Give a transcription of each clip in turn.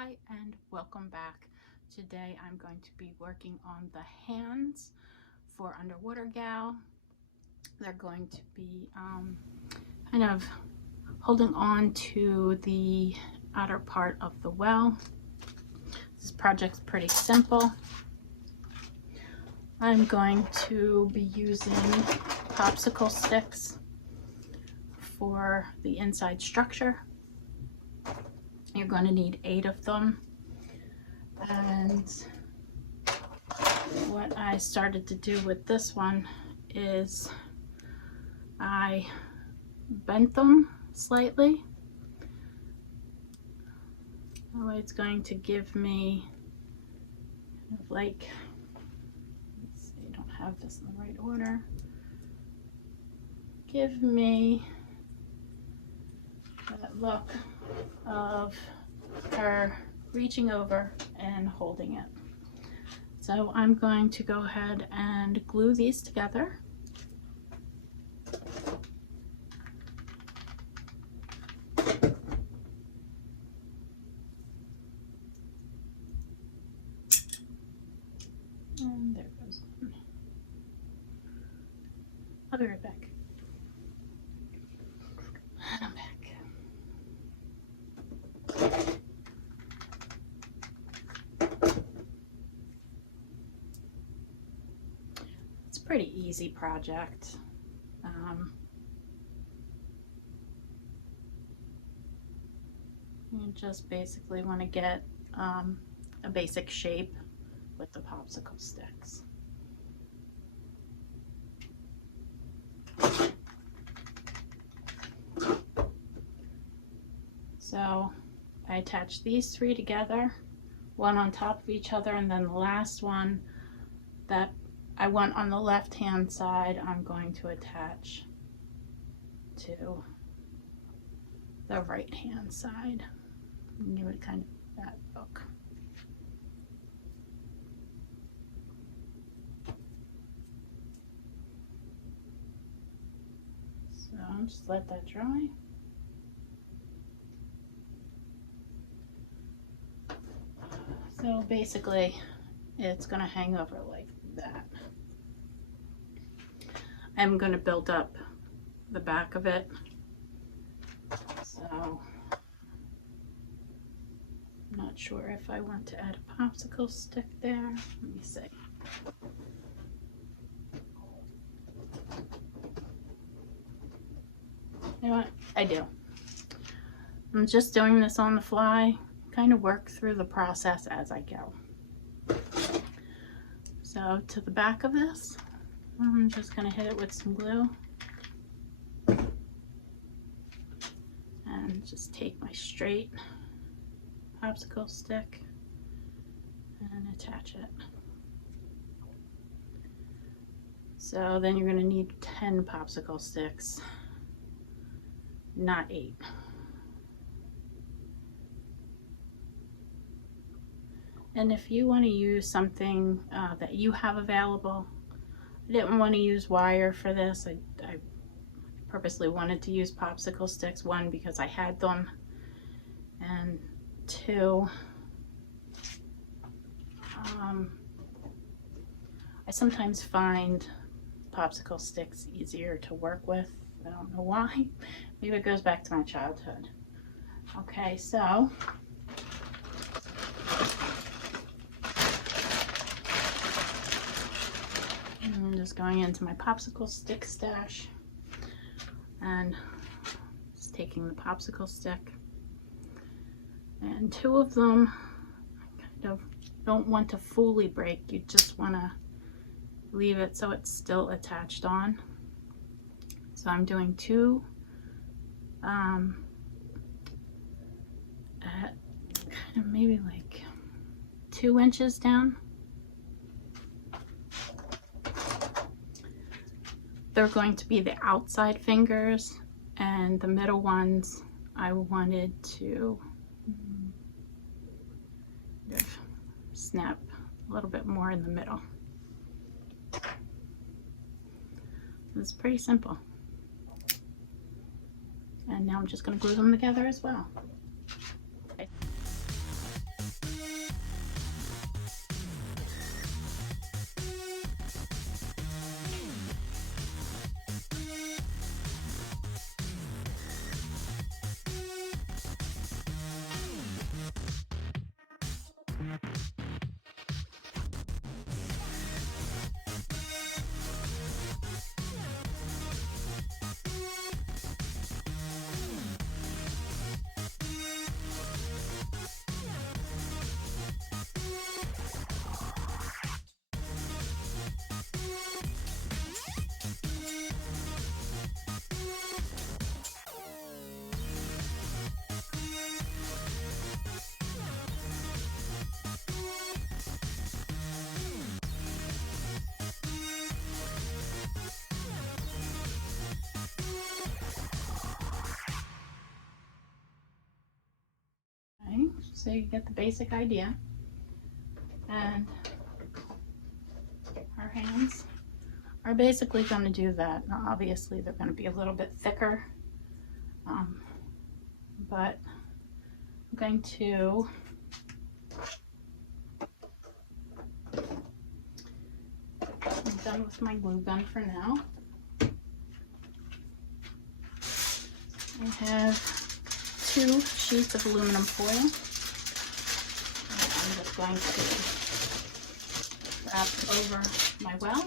Hi and welcome back. Today I'm going to be working on the hands for Underwater Gal. They're going to be kind of holding on to the outer part of the well. This project's pretty simple. I'm going to be using popsicle sticks for the inside structure. You're going to need 8 of them, and what I started to do with this one is I bent them slightly. That way it's going to give me kind of like, let's see, I don't have this in the right order, give me that look of her reaching over and holding it. So I'm going to go ahead and glue these together. And there goes one. I'll be right back. And I'm back. It's a pretty easy project. You just basically want to get a basic shape with the popsicle sticks. So I attached these 3 together, one on top of each other, and then the last one that I want on the left hand side I'm going to attach to the right hand side and give it kind of that look. So I'll just let that dry. So basically it's going to hang over like that. I'm going to build up the back of it. So I'm not sure if I want to add a popsicle stick there. Let me see. You know what? I do. I'm just doing this on the fly. Kind of work through the process as I go. So to the back of this, I'm just going to hit it with some glue and just take my straight popsicle stick and attach it. So then you're going to need 10 popsicle sticks, not 8. And if you want to use something that you have available, I didn't want to use wire for this. I purposely wanted to use popsicle sticks, 1 because I had them, and 2 I sometimes find popsicle sticks easier to work with. I don't know why. Maybe it goes back to my childhood. Okay, so I'm just going into my popsicle stick stash and just taking the popsicle stick, and 2 of them I kind of don't want to fully break. You just want to leave it so it's still attached on. So I'm doing 2 at kind of maybe like 2 inches down. They're going to be the outside fingers, and the middle ones I wanted to snap a little bit more in the middle. It's pretty simple. And now I'm just going to glue them together as well. Okay. so you get the basic idea. And our hands are basically going to do that. Now, obviously they're going to be a little bit thicker, but I'm going to I'm done with my glue gun for now. I have 2 sheets of aluminum foil. And I'm just going to wrap over my well.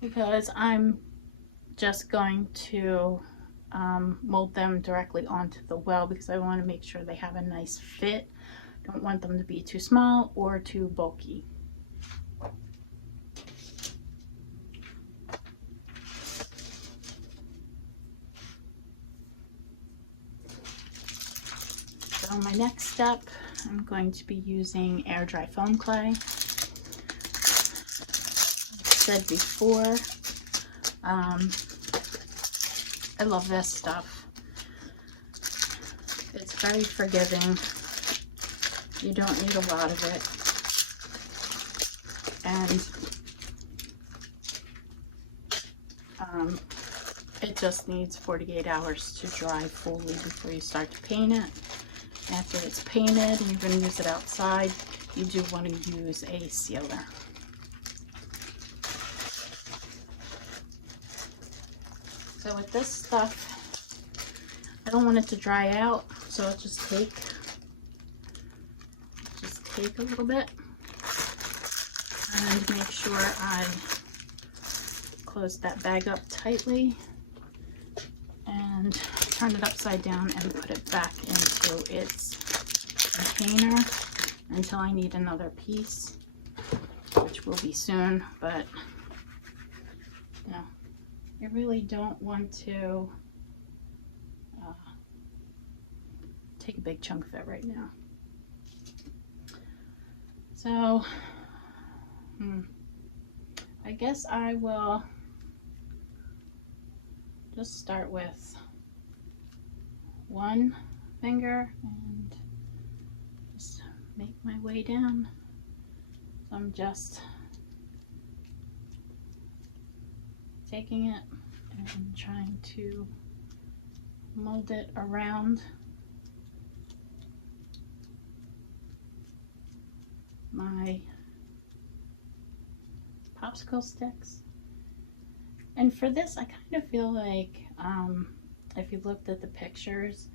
Because I'm just going to mold them directly onto the well, because I want to make sure they have a nice fit. Don't want them to be too small or too bulky. So my next step, I'm going to be using air dry foam clay. Like I said before, I love this stuff. It's very forgiving. You don't need a lot of it. And it just needs 48 hours to dry fully before you start to paint it. After it's painted and you're going to use it outside, you do want to use a sealer. So with this stuff, I don't want it to dry out, so I'll just take a little bit and make sure I close that bag up tightly and turn it upside down and put it back into its container until I need another piece, which will be soon. But you know, you really don't want to take a big chunk of it right now. So I guess I will just start with one finger and just make my way down. So I'm just taking it and trying to mold it around my popsicle sticks. And for this, I kind of feel like if you looked at the pictures,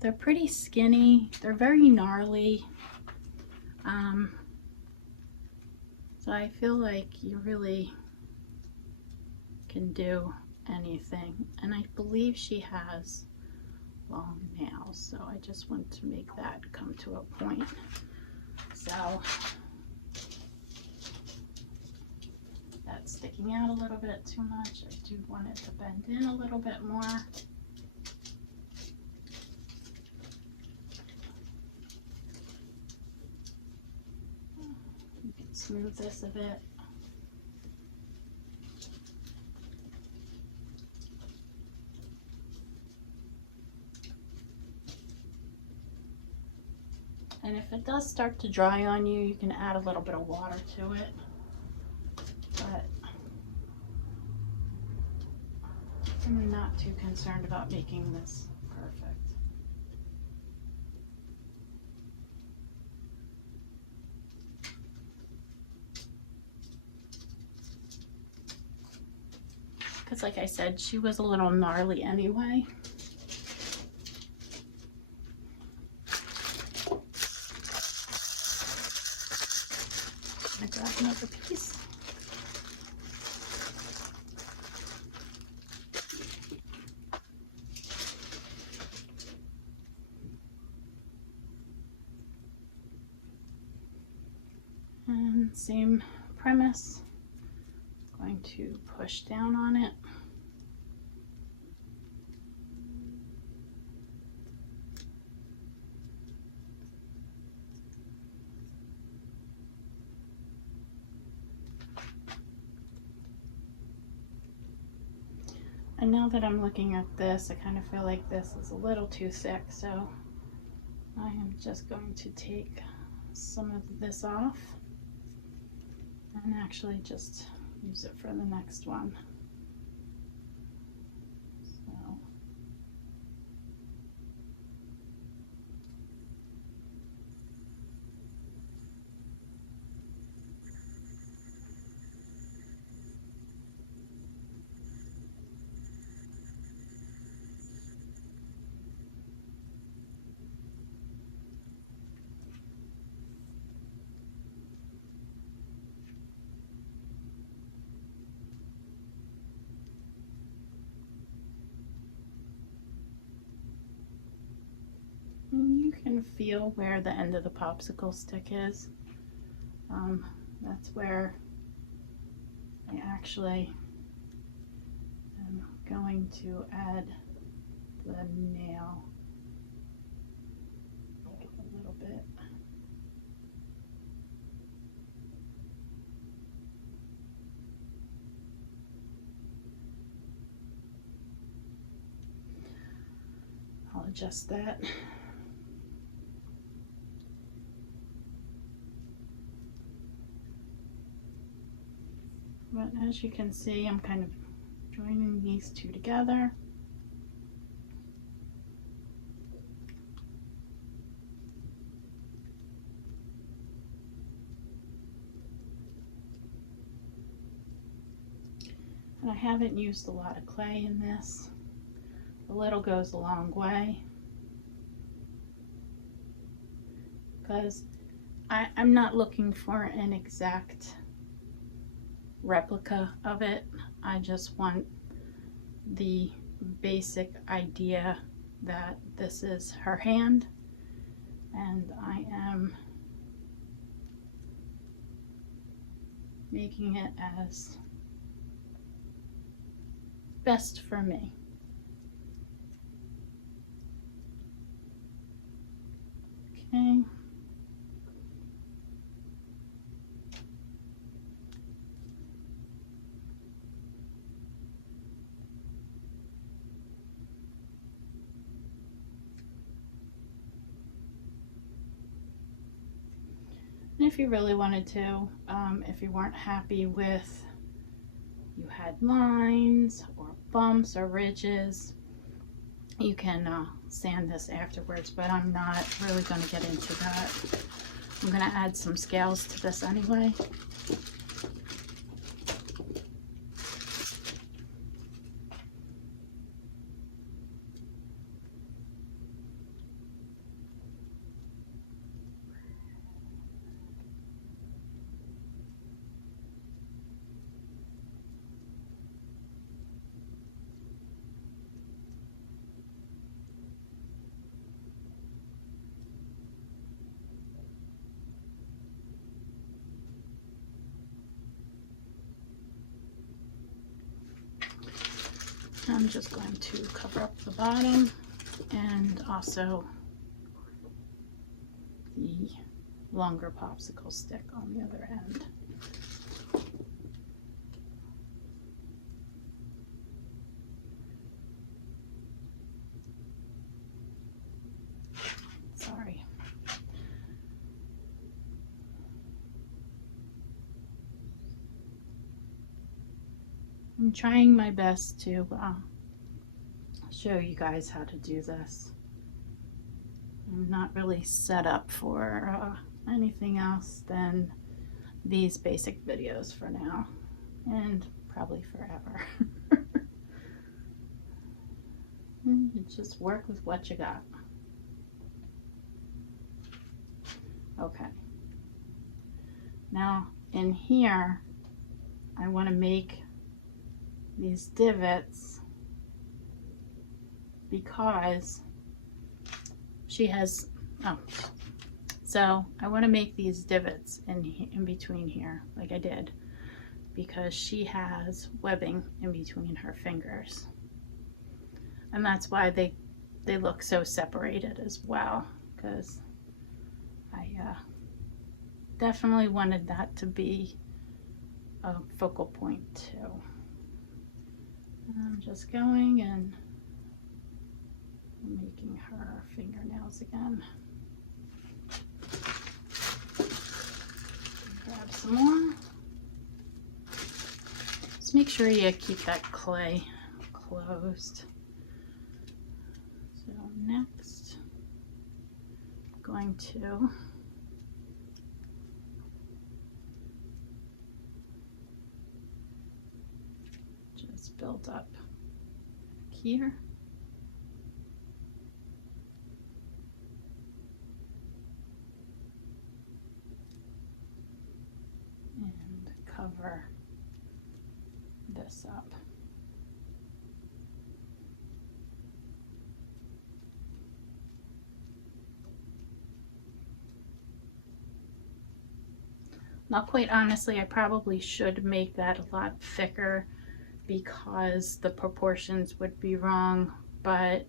they're pretty skinny, they're very gnarly, so I feel like you really can do anything. And I believe she has long nails, so I just want to make that come to a point. So that's sticking out a little bit too much. I do want it to bend in a little bit more. You can smooth this a bit. And if it does start to dry on you, you can add a little bit of water to it. But I'm not too concerned about making this perfect. Because like I said, she was a little gnarly anyway. I grab another piece. And same premise, going to push down on it. And now that I'm looking at this, I kind of feel like this is a little too thick, so I am just going to take some of this off and actually just use it for the next one. So you can feel where the end of the popsicle stick is. That's where I actually am going to add the nail. Make it a little bit. I'll adjust that. But as you can see, I'm kind of joining these two together. And I haven't used a lot of clay in this. A little goes a long way, because I'm not looking for an exact replica of it. I just want the basic idea that this is her hand, and I am making it as best for me. Okay. And if you really wanted to, if you weren't happy with, you had lines or bumps or ridges, you can sand this afterwards, but I'm not really going to get into that. I'm going to add some scales to this anyway. I'm just going to cover up the bottom and also the longer popsicle stick on the other end. Sorry. I'm trying my best to show you guys how to do this. I'm not really set up for anything else than these basic videos for now, and probably forever. You just work with what you got. Okay. Now in here, I want to make these divots because she has, so I want to make these divots in between here, like I did, because she has webbing in between her fingers, and that's why they look so separated as well, because I definitely wanted that to be a focal point too. I'm just going and making her fingernails again. Grab some more. Just make sure you keep that clay closed. So next, I'm going to just build up here. And cover this up. Now, quite honestly, I probably should make that a lot thicker because the proportions would be wrong, but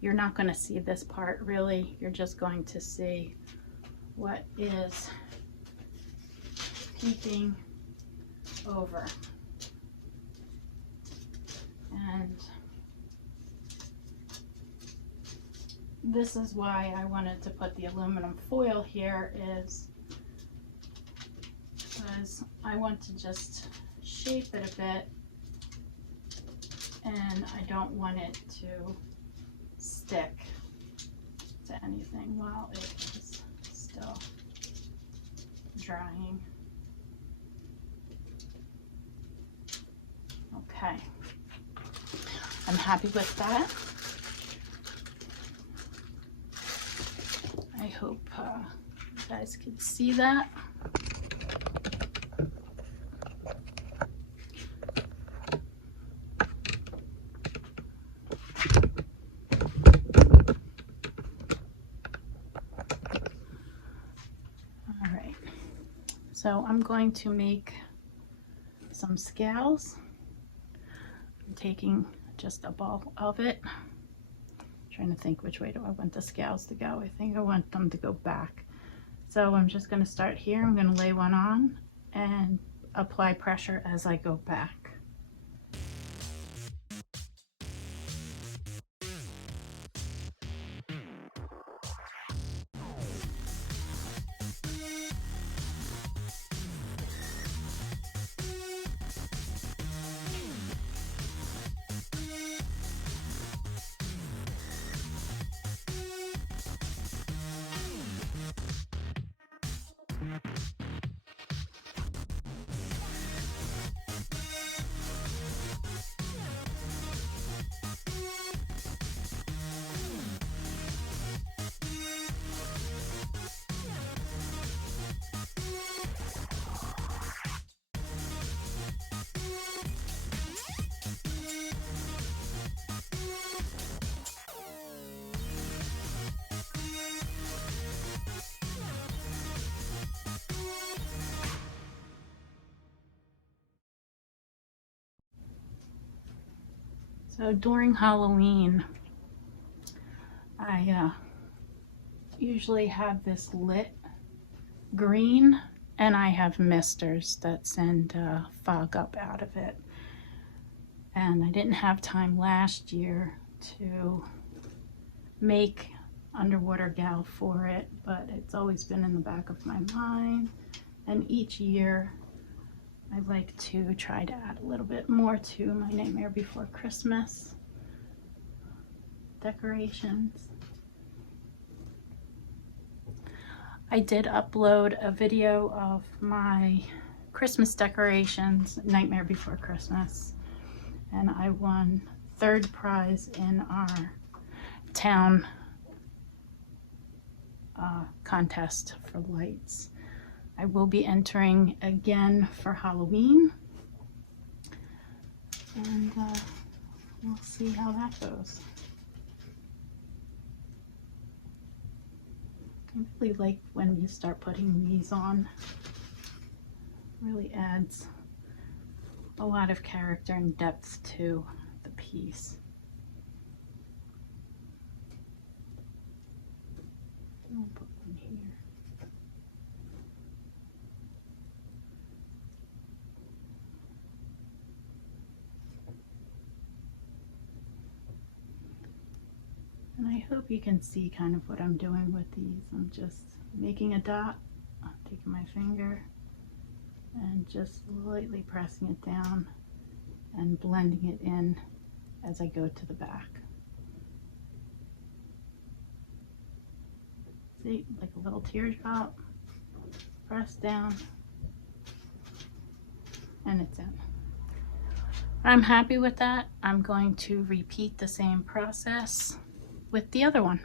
you're not going to see this part really. You're just going to see what is peeking over. And this is why I wanted to put the aluminum foil here, is because I want to just shape it a bit, and I don't want it to stick to anything while it is still drying. Okay, I'm happy with that. I hope you guys could see that. All right, so I'm going to make some scales. I'm taking just a ball of it. I'm trying to think, which way do I want the scales to go? I think I want them to go back. So I'm just going to start here. I'm going to lay one on and apply pressure as I go back. So during Halloween, I usually have this lit green, and I have misters that send fog up out of it. And I didn't have time last year to make underwater gal for it, but it's always been in the back of my mind. And each year I like to try to add a little bit more to my Nightmare Before Christmas decorations. I did upload a video of my Christmas decorations, Nightmare Before Christmas, and I won third prize in our town contest for lights. I will be entering again for Halloween, and we'll see how that goes. I really like when you start putting these on. It really adds a lot of character and depth to the piece. I'll put one here. hope you can see kind of what I'm doing with these. I'm just making a dot, taking my finger and just lightly pressing it down and blending it in as I go to the back. See, like a little teardrop, press down, and it's in. I'm happy with that. I'm going to repeat the same process with the other one.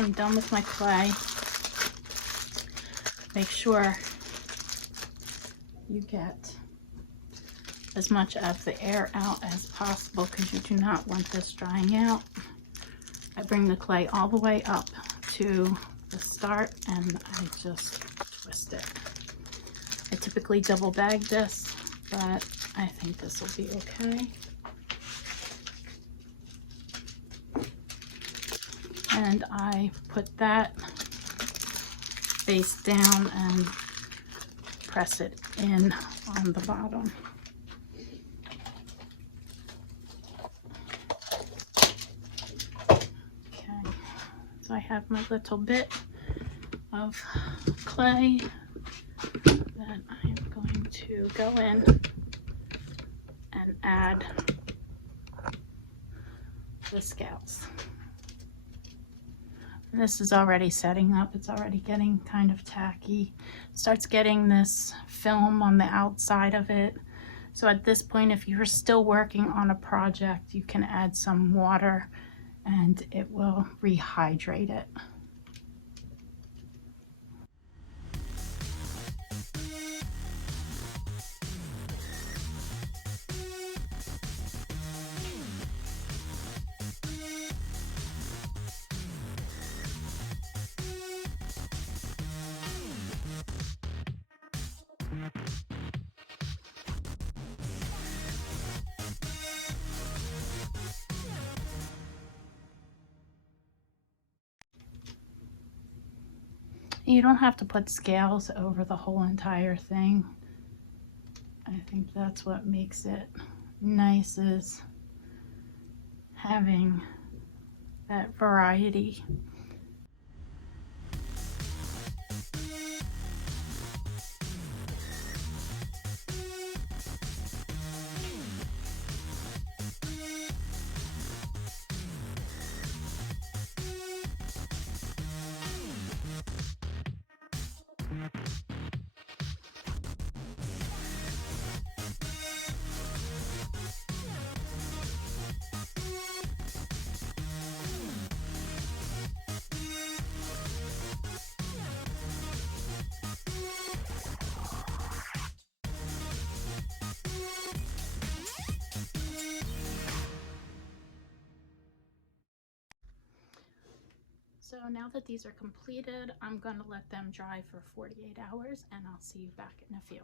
I'm done with my clay. Make sure you get as much of the air out as possible because you do not want this drying out. I bring the clay all the way up to the start and I just twist it. I typically double bag this, but I think this will be okay. And I put that face down and press it in on the bottom. Okay, so I have my little bit of clay that I am going to go in and add the scales. And this is already setting up. It's already getting kind of tacky. Starts getting this film on the outside of it. So at this point, if you're still working on a project, you can add some water and it will rehydrate it. You don't have to put scales over the whole entire thing. I think that's what makes it nice, is having that variety. So now that these are completed, I'm going to let them dry for 48 hours and I'll see you back in a few.